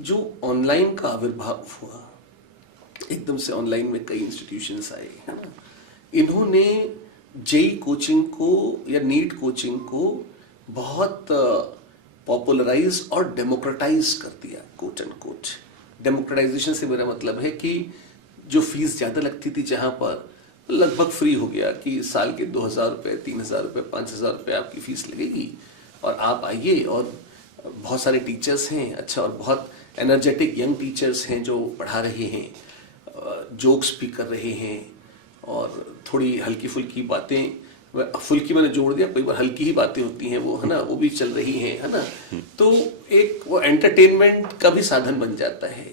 जो ऑनलाइन का आविर्भाव हुआ, एकदम से ऑनलाइन में कई इंस्टीट्यूशंस आए, है ना, इन्होंने जेई कोचिंग को या नीट कोचिंग को बहुत पॉपुलराइज और डेमोक्रेटाइज कर दिया, कोट एंड कोट। डेमोक्रेटाइजेशन से मेरा मतलब है कि जो फीस ज़्यादा लगती थी, जहाँ पर लगभग फ्री हो गया कि साल के 2,000 रुपये, 3,000 रुपये, 5,000 रुपये आपकी फीस लगेगी और आप आइए, और बहुत सारे टीचर्स हैं, अच्छा, और बहुत एनर्जेटिक यंग टीचर्स हैं जो पढ़ा रहे हैं, जोक्स भी कर रहे हैं, और थोड़ी हल्की फुल्की बातें, फुल्की मैंने जोड़ दिया, कई बार हल्की ही बातें होती हैं वो, है ना, वो भी चल रही हैं, है ना। तो एक वो एंटरटेनमेंट का भी साधन बन जाता है,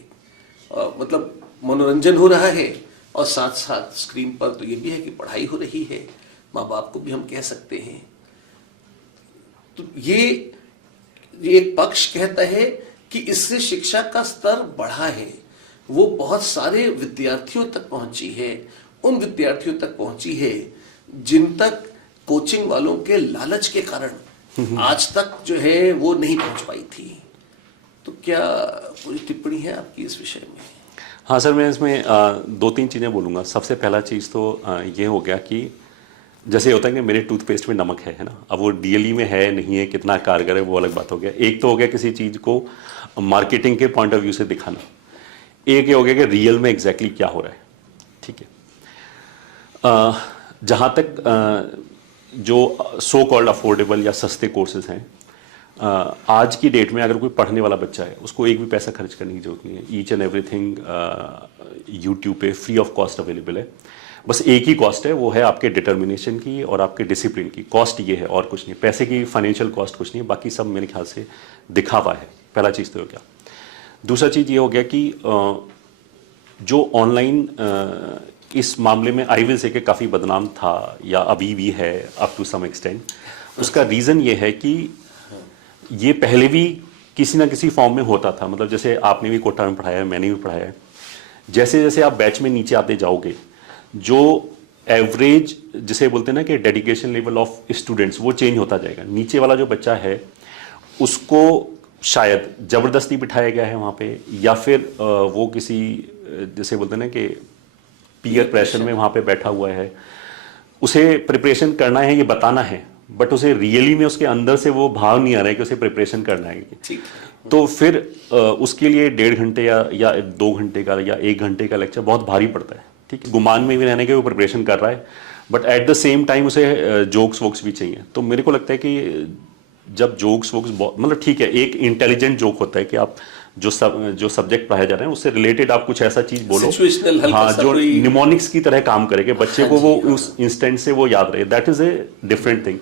मतलब मनोरंजन हो रहा है, और साथ साथ स्क्रीन पर तो ये भी है कि पढ़ाई हो रही है, माँ बाप को भी हम कह सकते हैं। तो ये एक पक्ष कहता है कि इससे शिक्षा का स्तर बढ़ा है, वो बहुत सारे विद्यार्थियों तक पहुंची है, उन विद्यार्थियों तक पहुंची है जिन तक कोचिंग वालों के लालच के कारण आज तक जो है वो नहीं पहुंच पाई थी। तो क्या कोई टिप्पणी है आपकी इस विषय में? हाँ सर, मैं इसमें दो तीन चीज़ें बोलूँगा। सबसे पहला चीज़ तो ये हो गया कि जैसे होता है कि मेरे टूथपेस्ट में नमक है ना, अब वो डीएलई में है नहीं है, कितना कारगर है, वो अलग बात हो गया। एक तो हो गया किसी चीज़ को मार्केटिंग के पॉइंट ऑफ व्यू से दिखाना, एक ये हो गया कि रियल में एग्जैक्टली क्या हो रहा है। ठीक है, जहाँ तक जो सो कॉल्ड अफोर्डेबल या सस्ते कोर्सेज हैं, आज की डेट में अगर कोई पढ़ने वाला बच्चा है, उसको एक भी पैसा खर्च करने की जरूरत नहीं है। ईच एंड एवरीथिंग यूट्यूब पे फ्री ऑफ कॉस्ट अवेलेबल है। बस एक ही कॉस्ट है, वो है आपके डिटर्मिनेशन की और आपके डिसिप्लिन की। कॉस्ट ये है और कुछ नहीं, पैसे की फाइनेंशियल कॉस्ट कुछ नहीं है, बाकी सब मेरे ख्याल से दिखावा है। पहला चीज़ तो हो गया। दूसरा चीज़ ये हो गया कि जो ऑनलाइन इस मामले में आई विल से के काफ़ी बदनाम था, या अभी भी है अप टू सम एक्सटेंट। उसका रीज़न ये है कि ये पहले भी किसी ना किसी फॉर्म में होता था। मतलब जैसे आपने भी कोटा में पढ़ाया है, मैंने भी पढ़ाया है। जैसे जैसे आप बैच में नीचे आते जाओगे, जो एवरेज जिसे बोलते हैं ना कि डेडिकेशन लेवल ऑफ स्टूडेंट्स, वो चेंज होता जाएगा। नीचे वाला जो बच्चा है उसको शायद ज़बरदस्ती बिठाया गया है वहाँ पे, या फिर वो किसी जैसे बोलते हैं ना कि पीयर प्रेशर में वहाँ पे बैठा हुआ है। उसे प्रिपरेशन करना है, ये बताना है, बट उसे रियली में उसके अंदर से वो भाव नहीं आ रहा है कि उसे प्रिपरेशन करना है। तो फिर उसके लिए 1.5 घंटे या 2 घंटे का या 1 घंटे का लेक्चर बहुत भारी पड़ता है। ठीक है, गुमान में भी रहने के वो प्रिपरेशन कर रहा है, but at the same time उसे जोक्स वोक्स भी चाहिए। तो मेरे को लगता है कि जब जोक्स वोक्स, मतलब ठीक है, एक इंटेलिजेंट जोक होता है कि आप जो सब्जेक्ट पढ़ाया जा रहा है उससे रिलेटेड आप कुछ ऐसा चीज बोलो, हाँ, जो निमोनिक्स की तरह काम करे कि बच्चे को वो उस इंस्टेंट से वो याद रहे। That is a different thing.